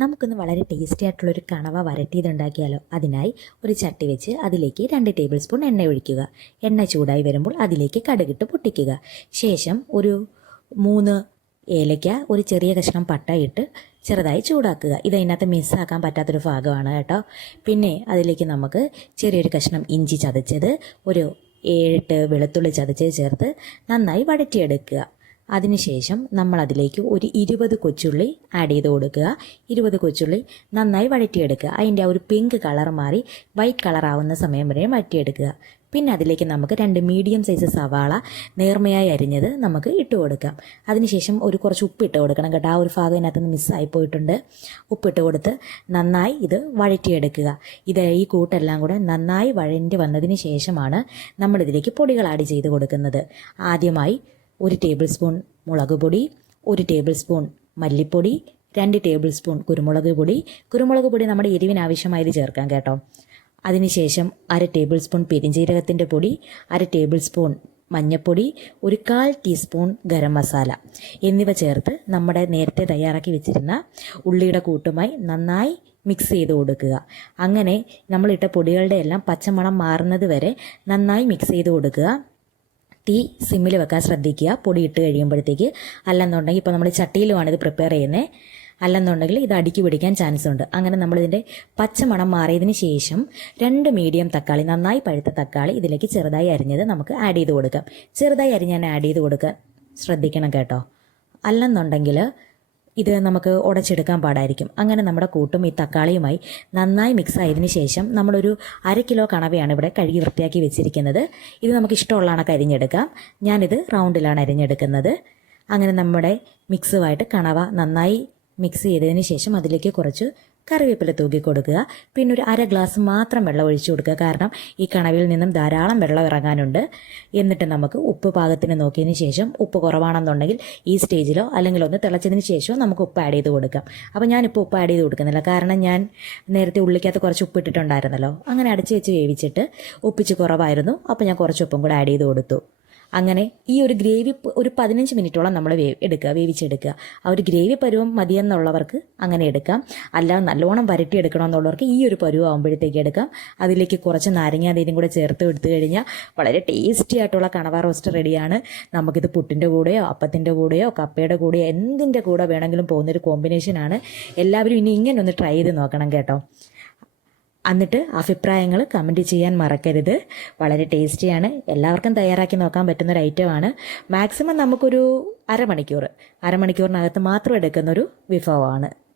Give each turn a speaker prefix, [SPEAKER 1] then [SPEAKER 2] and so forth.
[SPEAKER 1] നമുക്കൊന്ന് വളരെ ടേസ്റ്റി ആയിട്ടുള്ളൊരു കണവ വരട്ടിയത് ഉണ്ടാക്കിയാലോ അതിനായി ഒരു ചട്ടി വെച്ച് അതിലേക്ക് രണ്ട് ടേബിൾ സ്പൂൺ എണ്ണ ഒഴിക്കുക. എണ്ണ ചൂടായി വരുമ്പോൾ അതിലേക്ക് കടുകിട്ട് പൊട്ടിക്കുക. ശേഷം ഒരു മൂന്ന് ഏലയ്ക്ക ഒരു ചെറിയ കഷ്ണം പട്ട ഇട്ട് ചെറുതായി ചൂടാക്കുക. ഇത് അതിനകത്ത് മിസ്സാക്കാൻ പറ്റാത്തൊരു ഭാഗമാണ് കേട്ടോ. പിന്നെ അതിലേക്ക് നമുക്ക് ചെറിയൊരു കഷ്ണം ഇഞ്ചി ചതച്ചത് ഒരു ഏഴെട്ട് വെളുത്തുള്ളി ചതച്ചത് ചേർത്ത് നന്നായി വഴറ്റിയെടുക്കുക. അതിനുശേഷം നമ്മൾ അതിലേക്ക് ഒരു ഇരുപത് കൊച്ചുള്ളി ആഡ് ചെയ്ത് കൊടുക്കുക. ഇരുപത് കൊച്ചുള്ളി നന്നായി വഴറ്റിയെടുക്കുക. അതിന്റെ ആ ഒരു പിങ്ക് കളർ മാറി വൈറ്റ് കളർ ആവുന്ന സമയം വരെ വഴറ്റിയെടുക്കുക. പിന്നെ അതിലേക്ക് നമുക്ക് രണ്ട് മീഡിയം സൈസ് സവാള നേർമയായി അരിഞ്ഞത് നമുക്ക് ഇട്ട് കൊടുക്കാം. അതിനുശേഷം ഒരു കുറച്ച് ഉപ്പിട്ട് കൊടുക്കണം കേട്ടോ. ആ ഒരു ഭാഗം ഇതിനകത്ത് മിസ്സായി പോയിട്ടുണ്ട്. ഉപ്പിട്ട് കൊടുത്ത് നന്നായി ഇത് വഴറ്റിയെടുക്കുക. ഇത് ഈ കൂട്ടെല്ലാം കൂടെ നന്നായി വഴണ്ടി വന്നതിന് ശേഷമാണ് നമ്മളിതിലേക്ക് പൊടികൾ ആഡ് ചെയ്ത് കൊടുക്കുന്നത്. ആദ്യമായി ഒരു ടേബിൾ സ്പൂൺ മുളക് പൊടി ഒരു ടേബിൾ സ്പൂൺ മല്ലിപ്പൊടി രണ്ട് ടേബിൾ സ്പൂൺ കുരുമുളക് പൊടി. കുരുമുളക് പൊടി നമ്മുടെ എരിവിന് ആവശ്യമായത് ചേർക്കാം കേട്ടോ. അതിനുശേഷം അര ടേബിൾ സ്പൂൺ പെരിഞ്ജീരകത്തിന്റെ പൊടി അര ടേബിൾ സ്പൂൺ മഞ്ഞൾപ്പൊടി ഒരു കാൽ ടീസ്പൂൺ ഗരം മസാല എന്നിവ ചേർത്ത് നമ്മുടെ നേരത്തെ തയ്യാറാക്കി വെച്ചിരുന്ന ഉള്ളിയുടെ കൂട്ടുമായി നന്നായി മിക്സ് ചെയ്ത് കൊടുക്കുക. അങ്ങനെ നമ്മളിട്ട പൊടികളുടെ എല്ലാം പച്ചമണം മാറുന്നത് വരെ നന്നായി മിക്സ് ചെയ്ത് കൊടുക്കുക. തീ സിമ്മിൽ വെക്കാൻ ശ്രദ്ധിക്കുക. പൊടി ഇട്ട് കഴിയുമ്പോഴത്തേക്ക് അല്ലെന്നുണ്ടെങ്കിൽ ഇപ്പോൾ നമ്മൾ ചട്ടിയിലുമാണ് ഇത് പ്രിപ്പയർ ചെയ്യുന്നത് അല്ലെന്നുണ്ടെങ്കിൽ ഇത് അടുക്കി പിടിക്കാൻ ചാൻസ് ഉണ്ട്. അങ്ങനെ നമ്മളിതിന്റെ പച്ചമണം മാറിയതിന് ശേഷം രണ്ട് മീഡിയം തക്കാളി നന്നായി പഴുത്ത തക്കാളി ഇതിലേക്ക് ചെറുതായി അരിഞ്ഞത് നമുക്ക് ആഡ് ചെയ്ത് കൊടുക്കാം. ചെറുതായി അരിഞ്ഞാൽ ആഡ് ചെയ്ത് കൊടുക്കാൻ ശ്രദ്ധിക്കണം കേട്ടോ. അല്ലെന്നുണ്ടെങ്കിൽ ഇത് നമുക്ക് ഉടച്ചെടുക്കാൻ പാടായിരിക്കും. അങ്ങനെ നമ്മുടെ കൂട്ടും ഈ തക്കാളിയുമായി നന്നായി മിക്സ് ആയതിനു ശേഷം നമ്മളൊരു അര കിലോ കണവയാണ് ഇവിടെ കഴുകി വൃത്തിയാക്കി വെച്ചിരിക്കുന്നത്. ഇത് നമുക്ക് ഇഷ്ടമുള്ളതാണ് അരിഞ്ഞെടുക്കാം ഞാനിത് റൗണ്ടിലാണ് അരിഞ്ഞെടുക്കുന്നത് അങ്ങനെ നമ്മുടെ മിക്സുമായിട്ട് കണവ നന്നായി മിക്സ് ചെയ്തതിന് ശേഷം അതിലേക്ക് കുറച്ച് കറിവേപ്പില തൂക്കി കൊടുക്കുക. പിന്നെ ഒരു അര ഗ്ലാസ് മാത്രം വെള്ളം ഒഴിച്ചു കൊടുക്കുക. കാരണം ഈ കണവിൽ നിന്നും ധാരാളം വെള്ളം ഇറങ്ങാനുണ്ട്. എന്നിട്ട് നമുക്ക് ഉപ്പ് പാകത്തിന് നോക്കിയതിന് ശേഷം ഉപ്പ് കുറവാണെന്നുണ്ടെങ്കിൽ ഈ സ്റ്റേജിലോ അല്ലെങ്കിൽ ഒന്ന് തിളച്ചതിന് ശേഷമോ നമുക്ക് ഉപ്പ് ആഡ് ചെയ്ത് കൊടുക്കാം. അപ്പോൾ ഞാനിപ്പോൾ ഉപ്പ് ആഡ് ചെയ്ത് കൊടുക്കുന്നില്ല. കാരണം ഞാൻ നേരത്തെ ഉള്ളിക്കകത്ത് കുറച്ച് ഉപ്പ് ഇട്ടിട്ടുണ്ടായിരുന്നല്ലോ. അങ്ങനെ അടച്ച് വെച്ച് വേവിച്ചിട്ട് ഉപ്പിച്ച് കുറവായിരുന്നു. അപ്പോൾ ഞാൻ കുറച്ച് ഉപ്പും കൂടെ ആഡ് ചെയ്ത് കൊടുത്തു. അങ്ങനെ ഈ ഒരു ഗ്രേവി ഒരു പതിനഞ്ച് മിനിറ്റോളം നമ്മൾ വേ എടുക്കുക വേവിച്ചെടുക്കുക. ആ ഒരു ഗ്രേവി പരുവം മതിയെന്നുള്ളവർക്ക് അങ്ങനെ എടുക്കാം. അല്ലാതെ നല്ലോണം വരട്ടി എടുക്കണമെന്നുള്ളവർക്ക് ഈ ഒരു പരുവം ആകുമ്പോഴത്തേക്ക് എടുക്കാം. അതിലേക്ക് കുറച്ച് നാരങ്ങാതീരും കൂടെ ചേർത്ത് എടുത്തു കഴിഞ്ഞാൽ വളരെ ടേസ്റ്റി ആയിട്ടുള്ള കണവ റോസ്റ്റ് റെഡിയാണ്. നമുക്കിത് പുട്ടിന്റെ കൂടെയോ അപ്പത്തിന്റെ കൂടെയോ കപ്പയുടെ കൂടെയോ എന്തിന്റെ കൂടെ വേണമെങ്കിലും പോകുന്നൊരു കോമ്പിനേഷനാണ്. എല്ലാവരും ഇനി ഇങ്ങനെ ഒന്ന് ട്രൈ ചെയ്ത് നോക്കണം കേട്ടോ. എന്നിട്ട് അഭിപ്രായങ്ങൾ കമന്റ് ചെയ്യാൻ മറക്കരുത്. വളരെ ടേസ്റ്റിയാണ് എല്ലാവർക്കും തയ്യാറാക്കി നോക്കാൻ പറ്റുന്ന ഒരു ഐറ്റമാണ് മാക്സിമം നമുക്കൊരു അരമണിക്കൂർ അരമണിക്കൂറിനകത്ത് മാത്രം എടുക്കുന്നൊരു വിഭവമാണ്.